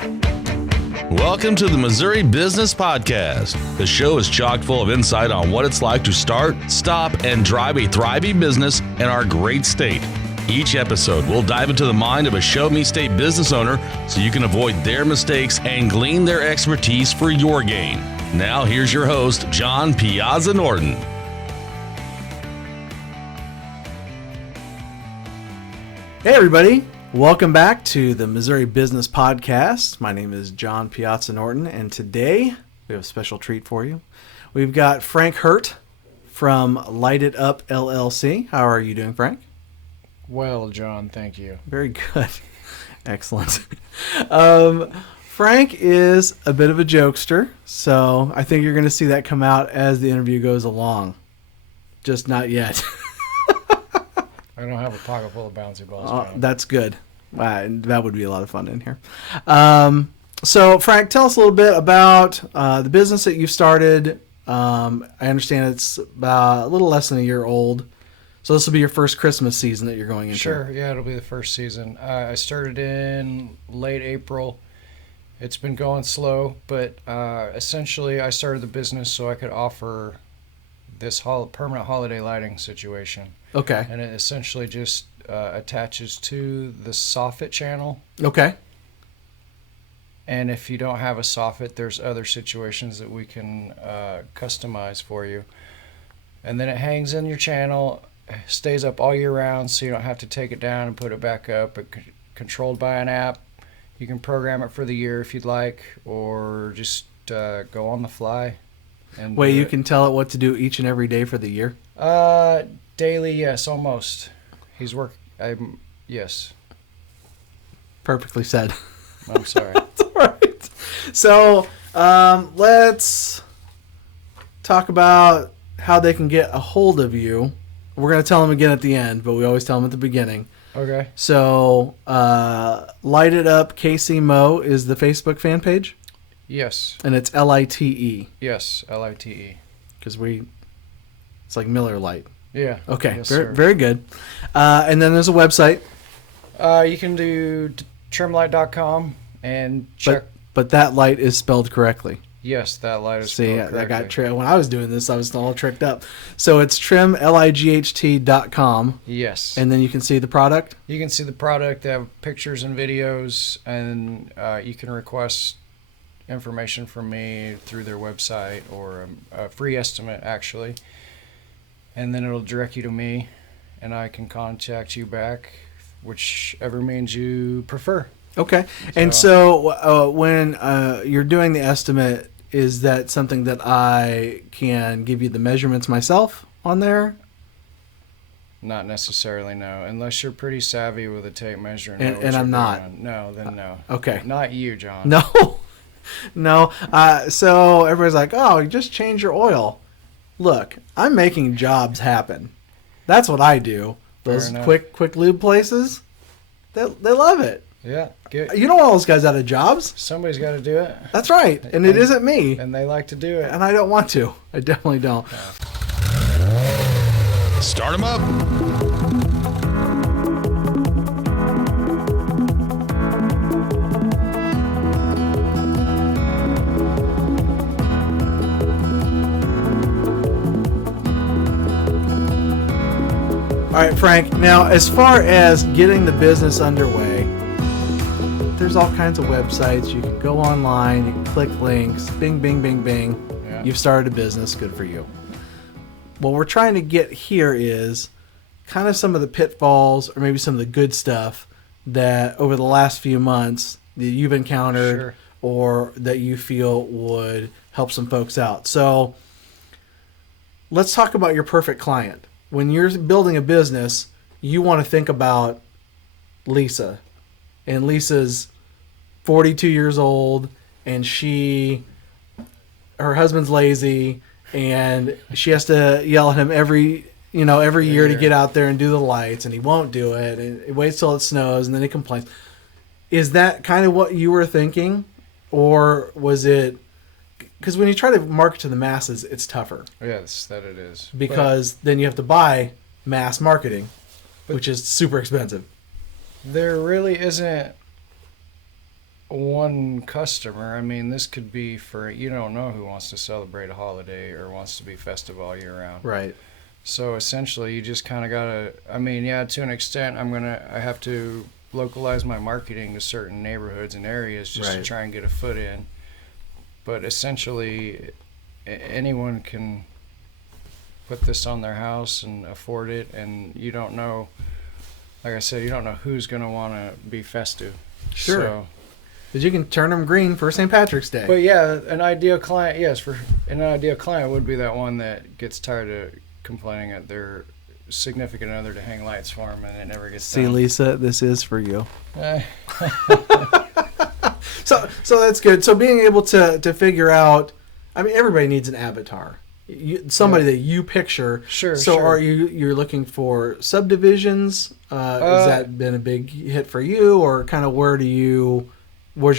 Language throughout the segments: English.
Welcome to the Missouri Business Podcast. The show is chock full of insight on what it's like to start, stop, and drive a thriving business in our great state. Each episode, we'll dive into the mind of a show me state business owner so you can avoid their mistakes and glean their expertise for your gain. Now, here's your host, John Piazza Norton. Hey, everybody. Welcome back to the Missouri Business Podcast. My name is John Piazza Norton, and today we have a special treat for you. We've got Frank Hurt from Lighted Up LLC. How are you doing, Frank? Well, John, thank you. Very good. Excellent. Frank is a bit of a jokester, so I think you're going to see that come out as the interview goes along. Just not yet. I don't have a pocket full of bouncy balls, John. That's good. That would be a lot of fun in here. So, Frank, tell us a little bit about the business that you've started. I understand it's about a little less than a year old. So this will be your first Christmas season that you're going into. Sure, yeah, it'll be the first season. I started in late April. It's been going slow, but essentially I started the business so I could offer this permanent holiday lighting situation. Okay. And it essentially just attaches to the soffit channel. Okay. And if you don't have a soffit, there's other situations that we can customize for you. And then it hangs in your channel, stays up all year round, so you don't have to take it down and put it back up. It's controlled by an app. You can program it for the year if you'd like, or just go on the fly. And wait, you can tell it what to do each and every day for the year? Daily, yes, almost. Yes. Perfectly said. I'm sorry. That's all right. So let's talk about how they can get a hold of you. We're going to tell them again at the end, but we always tell them at the beginning. Okay. So Lighted Up KC Mo is the Facebook fan page? Yes. And it's LITE? Yes, LITE. Because it's like Miller Lite. Yeah. Okay, yes, very good. And then there's a website. You can do trimlight.com and check. But that light is spelled correctly. Yes, that light is spelled correctly. I got when I was doing this, I was all tricked up. So it's trimlight.com. Yes. And then you can see the product? You can see the product. They have pictures and videos, and you can request information from me through their website or a free estimate, actually. And then it'll direct you to me, and I can contact you back, whichever means you prefer. Okay. And so when you're doing the estimate, is that something that I can give you the measurements myself on there? Not necessarily, no. Unless you're pretty savvy with a tape measure. And I'm not. No, then no. Okay. Not you, John. No. No. So everybody's like, oh, you just change your oil. Look, I'm making jobs happen. That's what I do. Those quick lube places, they love it. Yeah. Good. You don't want those guys out of jobs. Somebody's got to do it. That's right. And it isn't me. And they like to do it. And I don't want to. I definitely don't. Yeah. Start them up. All right, Frank. Now, as far as getting the business underway, there's all kinds of websites. You can go online, you can click links, bing, bing, bing, bing. Yeah. You've started a business, good for you. What we're trying to get here is kind of some of the pitfalls or maybe some of the good stuff that over the last few months that you've encountered Sure. or that you feel would help some folks out. So let's talk about your perfect client. When you're building a business, you want to think about Lisa. And Lisa's 42 years old, and her husband's lazy, and she has to yell at him every year to get out there and do the lights, and he won't do it, and he waits till it snows, and then he complains. Is that kind of what you were thinking, or was it? Because when you try to market to the masses, it's tougher. Yes, that it is. Because then you have to buy mass marketing, which is super expensive. There really isn't one customer. I mean, this could be for, you don't know who wants to celebrate a holiday or wants to be festive all year round. Right. So essentially, you just kind of gotta. I mean, yeah, to an extent, I have to localize my marketing to certain neighborhoods and areas just to try and get a foot in. But essentially, anyone can put this on their house and afford it, and you don't know. Like I said, you don't know who's gonna want to be festive. Sure. So, But you can turn them green for St. Patrick's Day. but yeah, an ideal client, yes, an ideal client would be that one that gets tired of complaining at their significant other to hang lights for them and it never gets See, done. Lisa, this is for you. Eh, So that's good. So being able to figure out, I mean, everybody needs an avatar. Somebody that you picture. Sure. So sure. are you're looking for subdivisions? Has that been a big hit for you, or kind of where's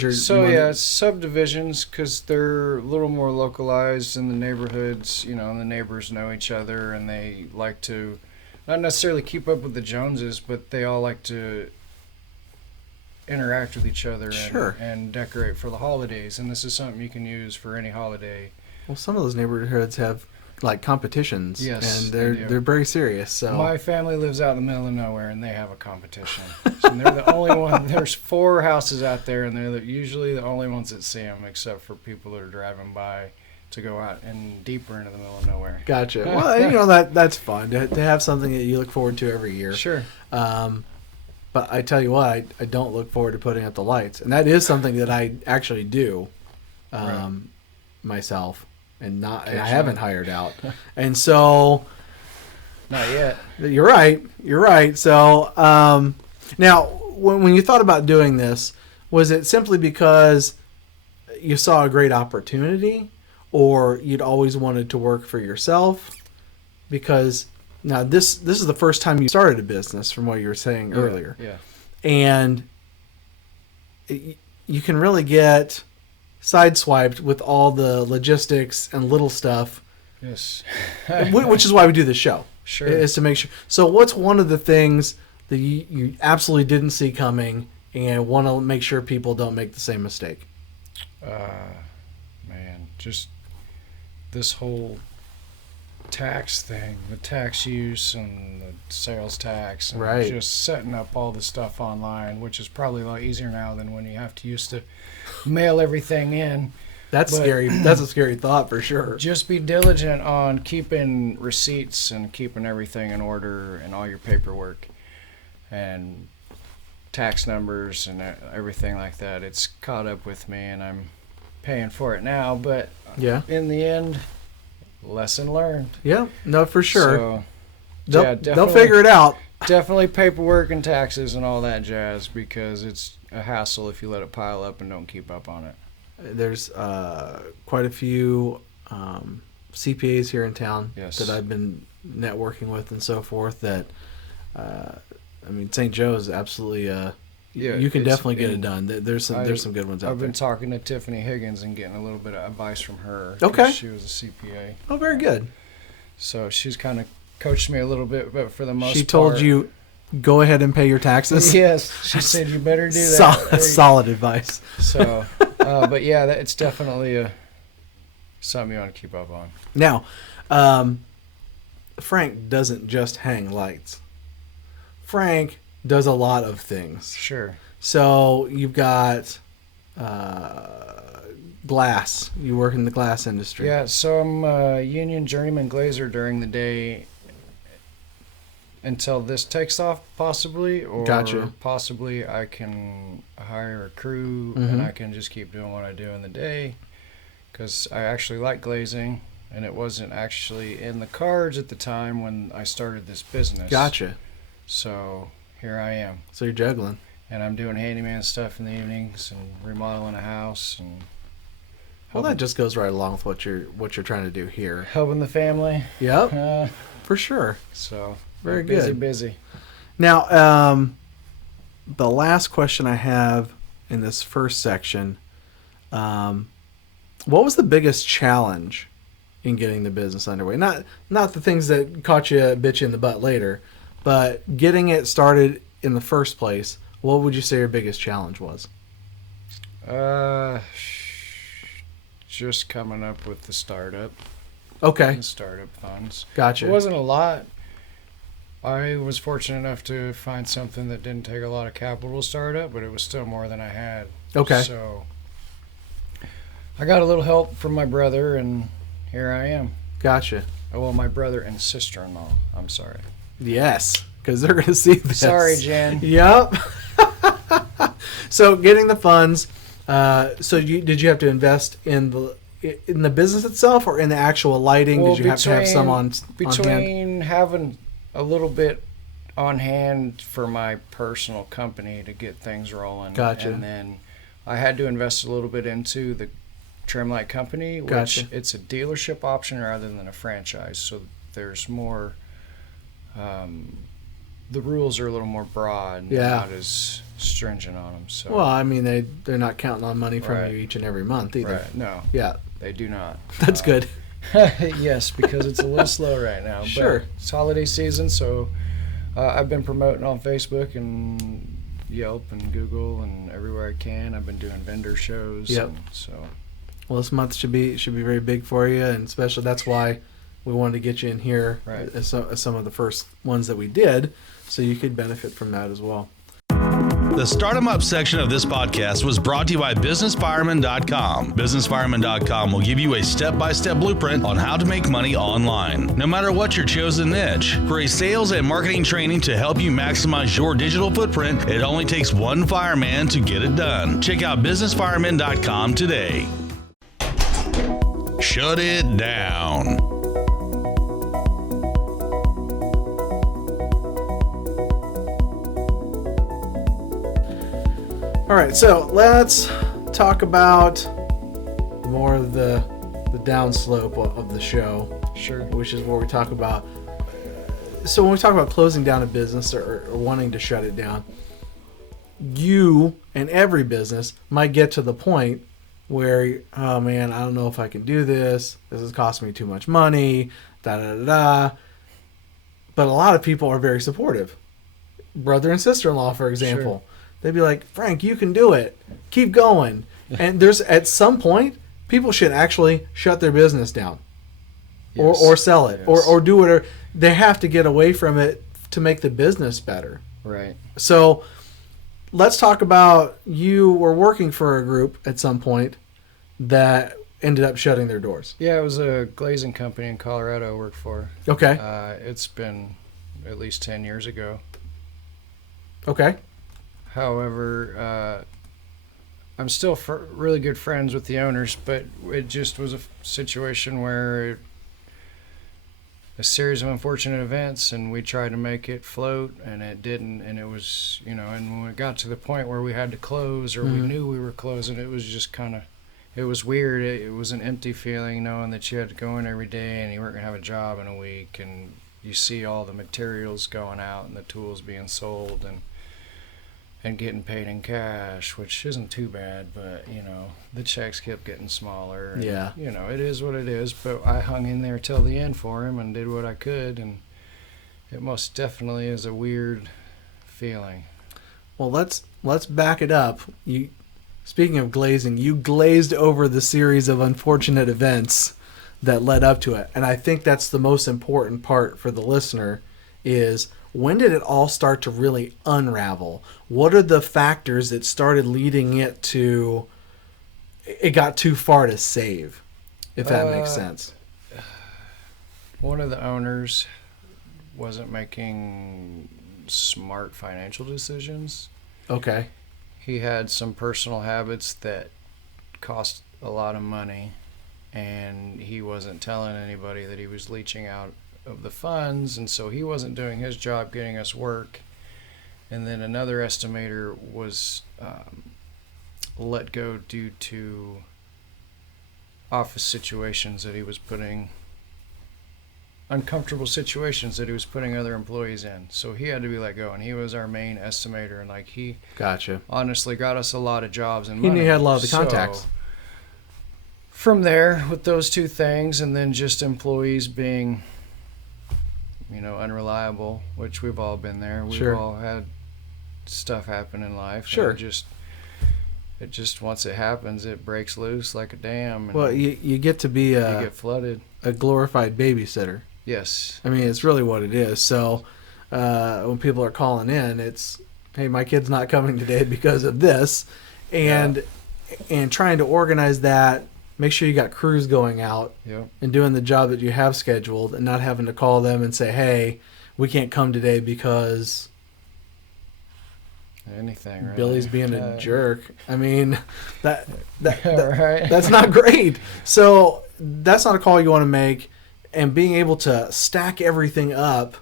your So yeah, subdivisions, because they're a little more localized in the neighborhoods, and the neighbors know each other and they like to not necessarily keep up with the Joneses, but they all like to interact with each other Sure. and decorate for the holidays. And this is something you can use for any holiday. Well, some of those neighborhoods have like competitions, Yes, and they do. they're very serious. So My family lives out in the middle of nowhere, and they have a competition. And they're the only one. There's 4 houses out there, and they're usually the only ones that see them, except for people that are driving by to go out and deeper into the middle of nowhere. Gotcha. Well, that's fun to have something that you look forward to every year. Sure. But I tell you what, I don't look forward to putting up the lights, and that is something that I actually do myself, and I haven't hired out, and so Not yet. you're right. So now, when you thought about doing this, was it simply because you saw a great opportunity, or you'd always wanted to work for yourself? Because now this is the first time you started a business, from what you were saying earlier. Yeah. And you can really get sideswiped with all the logistics and little stuff, Yes. which is why we do the show. Sure. Is to make sure. So what's one of the things that you absolutely didn't see coming and want to make sure people don't make the same mistake? Man, just this whole tax thing, the tax use and the sales tax, and Right. just setting up all the stuff online, which is probably a lot easier now than when you have to used to mail everything in. That's But- scary. That's a scary thought for sure. Just be diligent on keeping receipts and keeping everything in order and all your paperwork and tax numbers and everything like that. It's caught up with me and I'm paying for it now, but Yeah. in the end, lesson learned. Yeah. No, for sure. So, they'll, yeah, they'll definitely- figure it out. Definitely paperwork and taxes and all that jazz, because it's a hassle if you let it pile up and don't keep up on it. There's quite a few CPAs here in town Yes. that I've been networking with and so forth. That St. Joe's absolutely. Yeah, you can it's definitely get it in- done. There's some good ones out I've there. been talking to Tiffany Higgins and getting a little bit of advice from her. 'cause Okay. She was a CPA. Oh, very good. So she's kind of coached me a little bit, but for the most part. She told you, go ahead and pay your taxes. Yes. She said, you better do that. Solid advice. So, but yeah, it's definitely something you want to keep up on. Now, Frank doesn't just hang lights. Frank does a lot of things. Sure. So you've got glass. You work in the glass industry. Yeah, so I'm a union journeyman glazier during the day until this takes off, possibly, or Gotcha. possibly I can hire a crew Mhm. and I can just keep doing what I do in the day, because I actually like glazing, and it wasn't actually in the cards at the time when I started this business. Gotcha. So here I am, So you're juggling. and I'm doing handyman stuff in the evenings and remodeling a house and Well, that just goes right along with what you're trying to do here. helping the family. Yep, for sure. So Very busy, good. busy. Now, the last question I have in this first section, what was the biggest challenge in getting the business underway? Not the things that caught you a bitch in the butt later, but getting it started in the first place. What would you say your biggest challenge was? Just coming up with the startup. Okay. The startup funds. Gotcha. It wasn't a lot. I was fortunate enough to find something that didn't take a lot of capital to start up, but it was still more than I had. Okay. So I got a little help from my brother, and here I am. Gotcha. Well, my brother and sister-in-law. I'm sorry. Yes, because they're going to see this. Sorry, Jen. Yep. So getting the funds. Did you have to invest in the business itself or in the actual lighting? Well, did you have to have some on hand? Between having a little bit on hand for my personal company to get things rolling. Gotcha. And then I had to invest a little bit into the trim light company, which Gotcha. It's a dealership option rather than a franchise. So there's more, the rules are a little more broad and not as stringent on them. So. Well, I mean, they're not counting on money from Right. you each and every month either. Right. No, Yeah, they do not. that's good. Yes, because it's a little slow right now. Sure. But it's holiday season, so I've been promoting on Facebook and Yelp and Google and everywhere I can. I've been doing vendor shows. Yep. And so. Well, this month should be very big for you, and especially that's why we wanted to get you in here Right. as some of the first ones that we did, so you could benefit from that as well. The Start 'em Up section of this podcast was brought to you by BusinessFireman.com. BusinessFireman.com will give you a step-by-step blueprint on how to make money online, no matter what your chosen niche. For a sales and marketing training to help you maximize your digital footprint, it only takes one fireman to get it done. Check out BusinessFireman.com today. Shut it down. All right, so let's talk about more of the downslope of the show, Sure. which is where we talk about. So when we talk about closing down a business or wanting to shut it down, you and every business might get to the point where, oh man, I don't know if I can do this. This is costing me too much money. Da da da da. But a lot of people are very supportive. Brother and sister-in-law, for example. Sure. They'd be like, Frank, you can do it. Keep going. And there's at some point, people should actually shut their business down, Yes. or sell it, Yes. or do whatever. They have to get away from it to make the business better. Right. So let's talk about, you were working for a group at some point that ended up shutting their doors. Yeah, it was a glazing company in Colorado I worked for. Okay. It's been at least 10 years ago. Okay. However, I'm still really good friends with the owners, but it just was a situation where a series of unfortunate events, and we tried to make it float, and it didn't. And it was, and when it got to the point where we had to close, or we knew we were closing, it was just kind of, it was weird. It was an empty feeling knowing that you had to go in every day and you weren't going to have a job in a week, and you see all the materials going out and the tools being sold and getting paid in cash, which isn't too bad, but, the checks kept getting smaller. And, Yeah. it is what it is, but I hung in there till the end for him and did what I could, and it most definitely is a weird feeling. Well, let's back it up. Speaking of glazing, you glazed over the series of unfortunate events that led up to it. And I think that's the most important part for the listener is, when did it all start to really unravel? What are the factors that started leading it to, it got too far to save, if that makes sense? One of the owners wasn't making smart financial decisions. Okay. He had some personal habits that cost a lot of money, and he wasn't telling anybody that he was leeching out of the funds, and so he wasn't doing his job getting us work. And then another estimator was let go due to office situations that he was putting, uncomfortable situations that he was putting other employees in. So he had to be let go, and he was our main estimator, and he Gotcha. honestly got us a lot of jobs and money. He had a lot of the contacts. So, from there, with those two things, and then just employees being, unreliable, which we've all been there. We've Sure. all had stuff happen in life. Sure. And it just, once it happens, it breaks loose like a dam. And Well, you get to be you get flooded. a glorified babysitter. Yes. I mean, it's really what it is. So when people are calling in, it's, hey, my kid's not coming today because of this. And trying to organize that, make sure you got crews going out Yep. and doing the job that you have scheduled, and not having to call them and say, hey, we can't come today because Anything, right? Billy's being a jerk. I mean, that right. that's not great. So that's not a call you want to make. And being able to stack everything up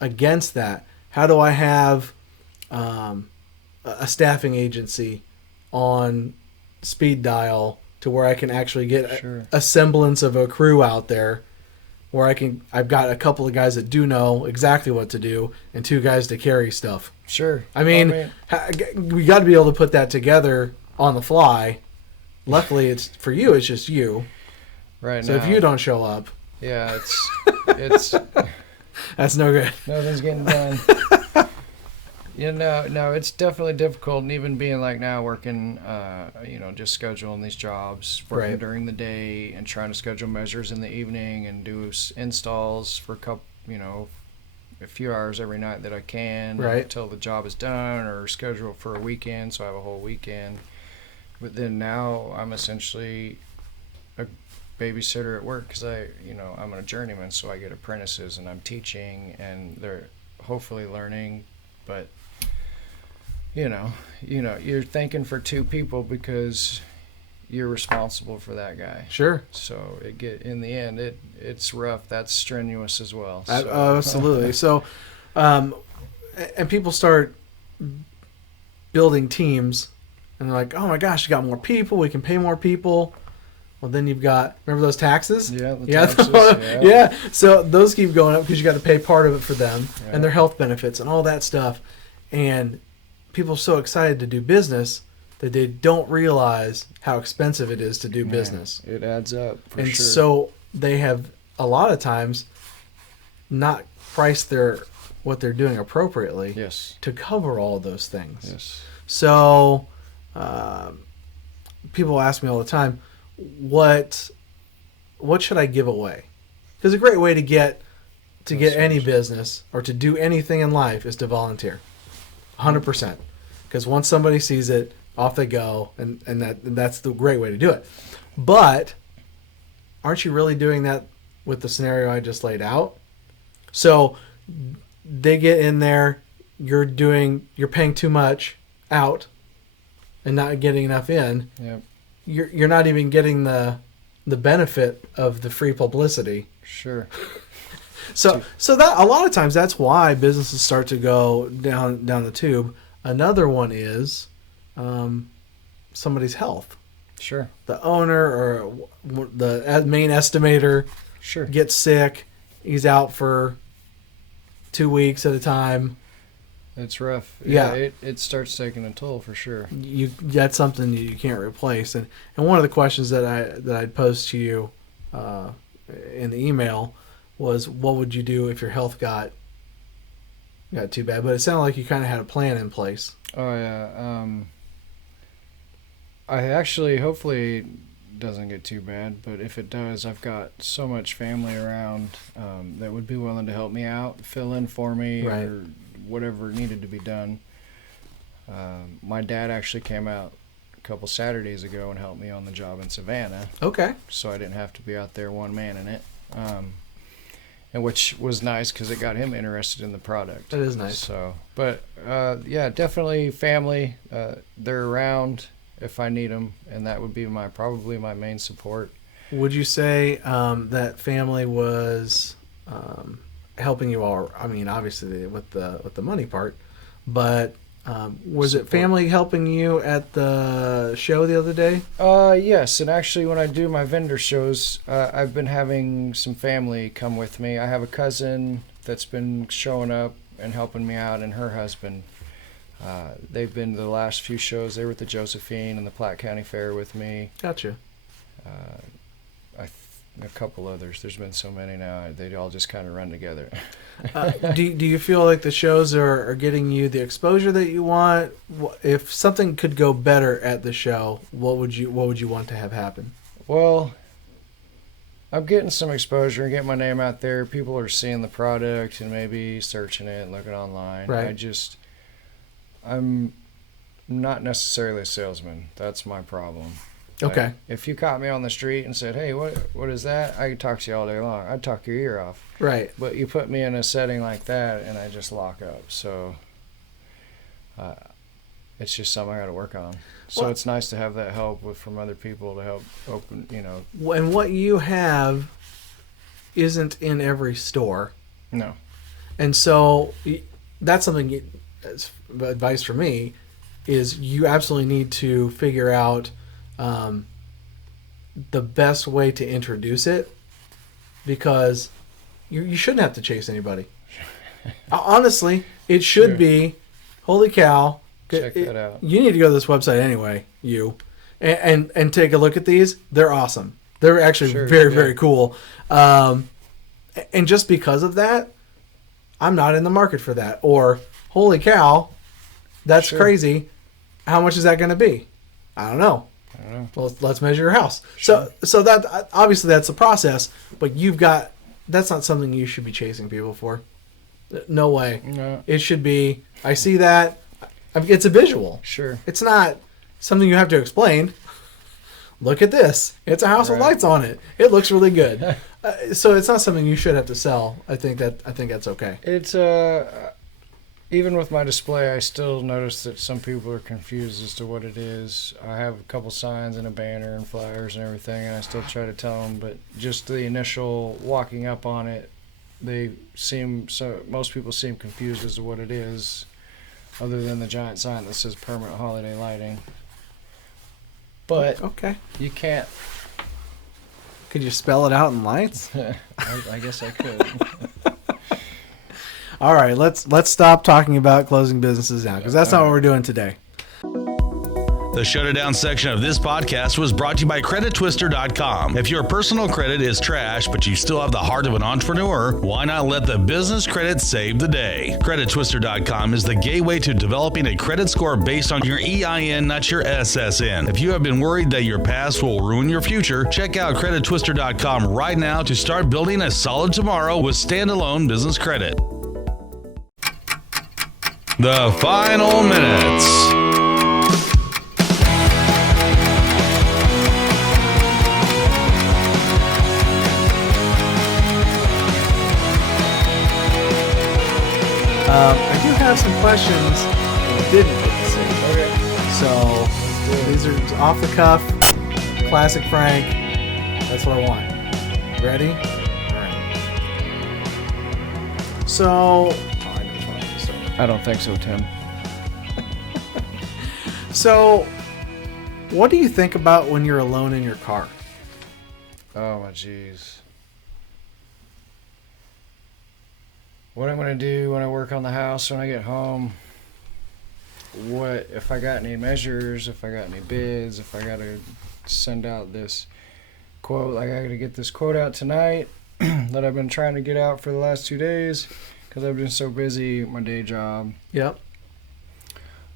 against that. How do I have a staffing agency on speed dial to where I can actually get a semblance of a crew out there, where I've got a couple of guys that do know exactly what to do and 2 guys to carry stuff. Sure. I mean, we got to be able to put that together on the fly. Luckily, it's for you. It's just you. Right. So now, if you don't show up, yeah, it's that's no good. nothing's getting done. No, it's definitely difficult. And even being like now working, just scheduling these jobs, working during the day and trying to schedule measures in the evening and do installs for a few hours every night that I can until the job is done, or schedule for a weekend, so I have a whole weekend. But then now I'm essentially a babysitter at work because I'm a journeyman, so I get apprentices and I'm teaching and they're hopefully learning. But you're thinking for 2 people because you're responsible for that guy. Sure. So in the end it's rough. That's strenuous as well. So. Absolutely. So, and people start building teams, and they're like, "Oh my gosh, you got more people. We can pay more people." Well, then you've got, remember those taxes? Yeah, taxes. Yeah. So those keep going up because you got to pay part of it for them and their health benefits and all that stuff. And people are so excited to do business that they don't realize how expensive it is to do business. It adds up for and sure. So they have a lot of times not priced what they're doing appropriately to cover all those things. Yes. So people ask me all the time, what should I give away? Because a great way to get any business or to do anything in life is to volunteer. 100%. Because once somebody sees it, off they go, and that's the great way to do it. But aren't you really doing that with the scenario I just laid out? So they get in there, you're paying too much out and not getting enough in. Yep. You're not even getting the benefit of the free publicity. Sure. So that a lot of times that's why businesses start to go down the tube. Another one is somebody's health. Sure. The owner or the main estimator gets sick. He's out for 2 weeks at a time. It's rough. Yeah. It starts taking a toll for sure. That's something you can't replace. And one of the questions that I'd posed to you in the email was, what would you do if your health got too bad? But it sounded like you kind of had a plan in place. Oh yeah. I actually, hopefully it doesn't get too bad, but if it does, I've got so much family around that would be willing to help me out, fill in for me, or whatever needed to be done. My dad actually came out a couple Saturdays ago and helped me on the job in Savannah. Okay. So I didn't have to be out there one man in it. And which was nice because it got him interested in the product. That is nice. So, but definitely family. They're around if I need them, and that would be probably my main support. Would you say that family was helping you all? I mean, obviously with the money part, but was it family helping you at the show the other day? Yes, and actually when I do my vendor shows, I've been having some family come with me. I have a cousin that's been showing up and helping me out, and her husband. They've been to the last few shows. They were at the Josephine and the Platte County Fair with me. Gotcha. a couple others. There's been so many now, they all just kind of run together. Do you feel like the shows are getting you the exposure that you want? If something could go better at the show, what would you want to have happen? Well, I'm getting some exposure and getting my name out there. People are seeing the product and maybe searching it and looking online. Right. I'm not necessarily a salesman. That's my problem. Okay. Like, if you caught me on the street and said, "Hey, what is that?" I could talk to you all day long. I'd talk your ear off. Right. But you put me in a setting like that, and I just lock up. So it's just something I got to work on. So Well, it's nice to have that help from other people to help open, and what you have isn't in every store. No. And so that's something, advice for me, is you absolutely need to figure out the best way to introduce it, because you shouldn't have to chase anybody. Honestly, it should be, holy cow. Check that out. You need to go to this website anyway, and take a look at these. They're awesome. They're actually very cool. And just because of that, I'm not in the market for that. Or, holy cow, that's crazy. How much is that going to be? I don't know. Well, let's measure your house. So that obviously that's the process, but that's not something you should be chasing people for. No way. No. It should be, I see that. It's a visual. Sure. It's not something you have to explain. Look at this. It's a house with lights on it. It looks really good. So it's not something you should have to sell. I think that's okay. It's even with my display, I still notice that some people are confused as to what it is. I have a couple signs and a banner and flyers and everything, and I still try to tell them. But just the initial walking up on it, most people seem confused as to what it is, other than the giant sign that says permanent holiday lighting. But okay, you can't. Could you spell it out in lights? I guess I could. All right, let's stop talking about closing businesses now, because that's not what we're doing today. The Shut It Down section of this podcast was brought to you by CreditTwister.com. If your personal credit is trash, but you still have the heart of an entrepreneur, why not let the business credit save the day? CreditTwister.com is the gateway to developing a credit score based on your EIN, not your SSN. If you have been worried that your past will ruin your future, check out CreditTwister.com right now to start building a solid tomorrow with standalone business credit. The final minutes. I do have some questions that I didn't get to see. Okay. So these are off the cuff, classic Frank. That's what I want. Ready? All right. So, I know which one to start. I don't think so, Tim. So, what do you think about when you're alone in your car? Oh my jeez. What I'm going to do when I work on the house, when I get home, what if I got any measures, if I got any bids, if I got to send out this quote, like I got to get this quote out tonight that I've been trying to get out for the last 2 days because I've been so busy at my day job. Yep.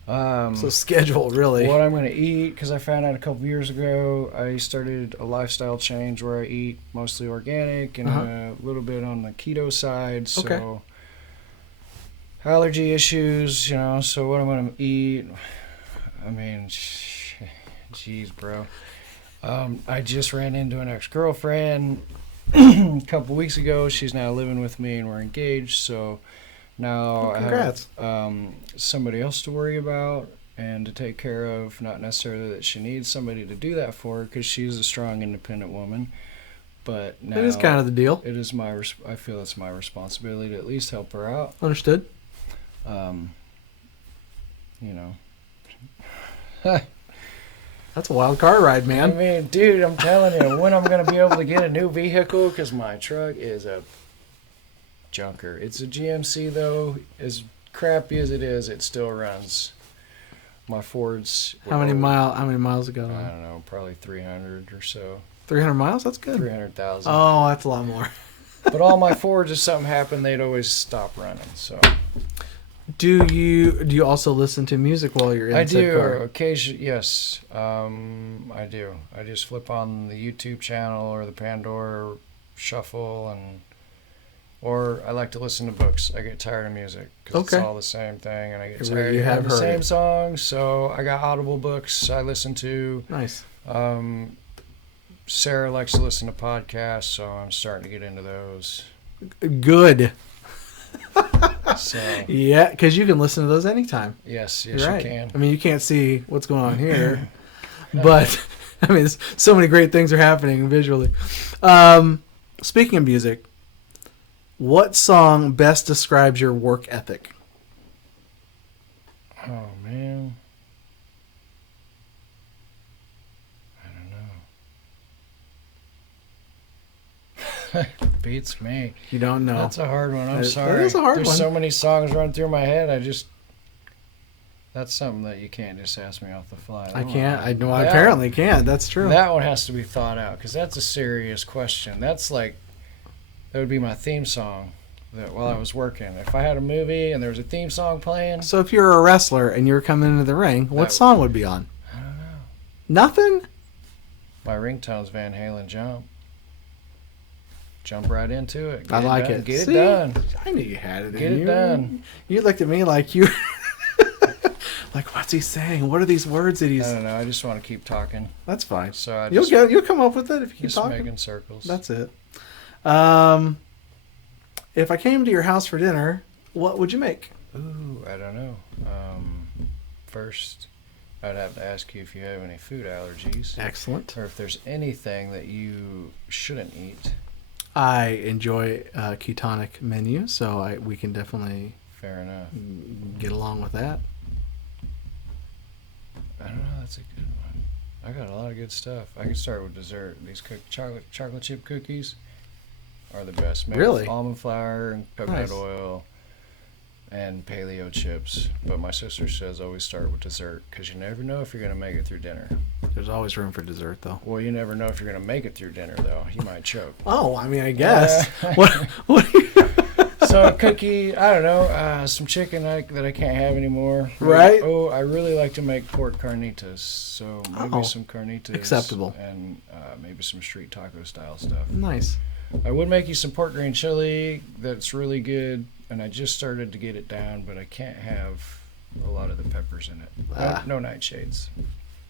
So schedule, really. What I'm going to eat, because I found out a couple years ago, I started a lifestyle change where I eat mostly organic and a little bit on the keto side. So allergy issues, so what I'm going to eat, I mean, jeez, bro. I just ran into an ex-girlfriend a couple weeks ago. She's now living with me and we're engaged, so now I have somebody else to worry about and to take care of. Not necessarily that she needs somebody to do that for her, because she's a strong, independent woman. But now that is kind of the deal. It is I feel it's my responsibility to at least help her out. Understood. That's a wild car ride, man. I mean, dude, I'm telling you, when I'm going to be able to get a new vehicle, because my truck is a junker. It's a GMC, though. As crappy as it is, it still runs. My Ford's... How many miles it got on? I don't know, probably 300 or so. 300 miles? That's good. 300,000. Oh, that's a lot more. But all my Fords, if something happened, they'd always stop running. So Do you also listen to music while you're in I said do car? occasionally. Yes, I do. I just flip on the YouTube channel or the Pandora shuffle, or I like to listen to books. I get tired of music because Okay. it's all the same thing, and I get You tired of have hearing the heard same it. songs. So I got Audible books I listen to. Nice. Sarah likes to listen to podcasts, so I'm starting to get into those. Good. So Yeah, because you can listen to those anytime. yes, You're right. you can. I mean, you can't see what's going on here, but I mean, so many great things are happening visually. Speaking of music, what song best describes your work ethic? Oh man, I don't know. Beats me. You don't know. That's a hard one. I'm That sorry. is a hard There's one. so many songs run through my head. That's something that you can't just ask me off the fly. I can't. I know. I That- apparently can't. That's true. That one has to be thought out because that's a serious question. That would be my theme song. That while I was working, if I had a movie and there was a theme song playing, So if you're a wrestler and you're coming into the ring, what That- song would be on? I don't know. Nothing? My ringtone's Van Halen Jump. Jump right into it. I like done. it. Get See? it done. I knew you had it Get in it you. done. You looked at me like you... like, what's he saying? What are these words that I he's... don't know. I just want to keep talking. That's fine. So I You'll just, you'll come up with it if you keep just talking. making circles. That's it. If I came to your house for dinner, what would you make? Ooh, I don't know. First, I'd have to ask you if you have any food allergies, Excellent. or if there's anything that you shouldn't eat. I enjoy a ketonic menu, so we can definitely Fair enough. get along with that. I don't know. That's a good one. I got a lot of good stuff. I can start with dessert. These chocolate chip cookies are the best. Made Really? with almond flour and coconut Nice. oil and paleo chips. But my sister says always start with dessert because you never know if you're going to make it through dinner. There's always room for dessert, though. Well, you never know if you're going to make it through dinner, though. You might choke. Oh, I mean, I guess. What do you... So a cookie, I don't know, some chicken that I can't have anymore. Right. Oh, I really like to make pork carnitas. So maybe Oh, some carnitas. acceptable. And maybe some street taco style stuff. Nice. I would make you some pork green chili. That's really good. And I just started to get it down, but I can't have a lot of the peppers in it. Ah. No nightshades.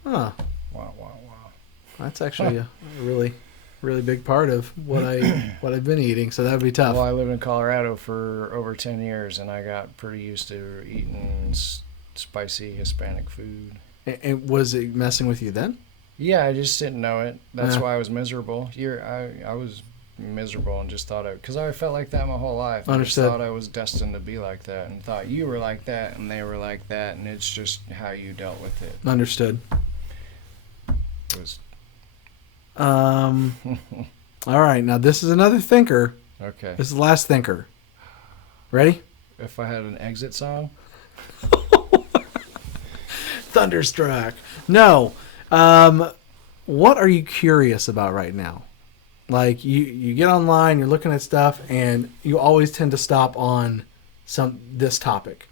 Huh. Wow, wow, wow. That's actually a really, really big part of what I've been eating, so that'd be tough. Well, I lived in Colorado for over 10 years, and I got pretty used to eating spicy Hispanic food. And was it messing with you then? Yeah, I just didn't know it. That's Yeah. why I was miserable. I was miserable and just thought because I felt like that my whole life. I Understood. just thought I was destined to be like that, and thought you were like that, and they were like that, and it's just how you dealt with it. Understood. It was All right, now this is another thinker. okay. This is the last thinker. Ready? If I had an exit song, Thunderstruck. No. What are you curious about right now? Like you get online, you're looking at stuff, and you always tend to stop on this topic.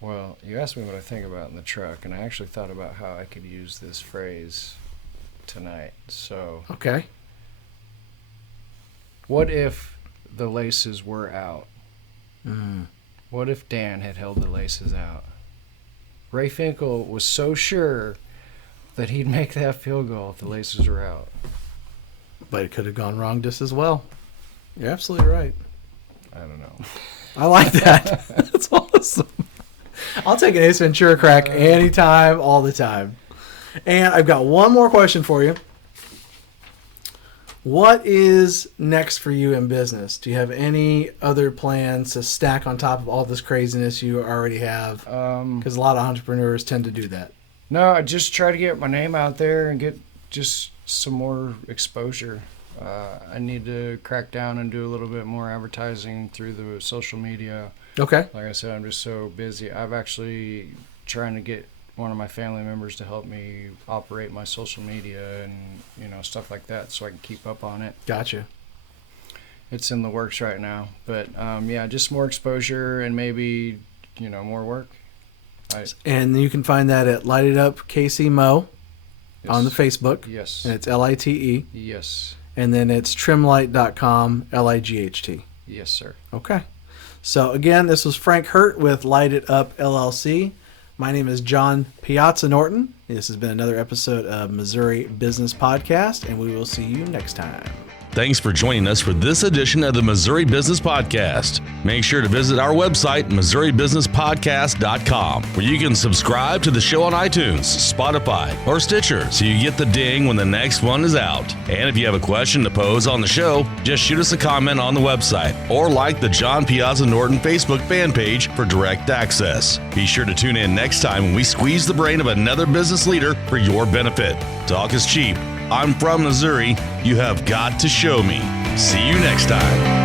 well, you asked me what I think about in the truck, and I actually thought about how I could use this phrase tonight. So, Okay. what if the laces were out? Mm. What if Dan had held the laces out? Ray Finkel was so sure that he'd make that field goal if the laces were out. But it could have gone wrong just as well. You're absolutely right. I don't know. I like that. That's awesome. I'll take an Ace Ventura crack anytime, all the time. And I've got one more question for you. What is next for you in business? Do you have any other plans to stack on top of all this craziness you already have? Because a lot of entrepreneurs tend to do that. No, I just try to get my name out there and get just some more exposure. I need to crack down and do a little bit more advertising through the social media. Okay. Like I said, I'm just so busy. I've actually trying to get one of my family members to help me operate my social media and, you know, stuff like that so I can keep up on it. Gotcha. It's in the works right now. But, yeah, just more exposure and maybe, you know, more work. And you can find that at Lighted Up KC Mo on the Yes. Facebook. Yes. And it's LITE. Yes. And then it's trimlight.com, LIGHT. Yes, sir. Okay. So again, this was Frank Hurt with Lighted Up LLC. My name is John Piazza Norton. This has been another episode of Missouri Business Podcast, and we will see you next time. Thanks for joining us for this edition of the Missouri Business Podcast. Make sure to visit our website, MissouriBusinessPodcast.com, where you can subscribe to the show on iTunes, Spotify, or Stitcher so you get the ding when the next one is out. And if you have a question to pose on the show, just shoot us a comment on the website or like the John Piazza Norton Facebook fan page for direct access. Be sure to tune in next time when we squeeze the brain of another business leader for your benefit. Talk is cheap. I'm from Missouri. You have got to show me. See you next time.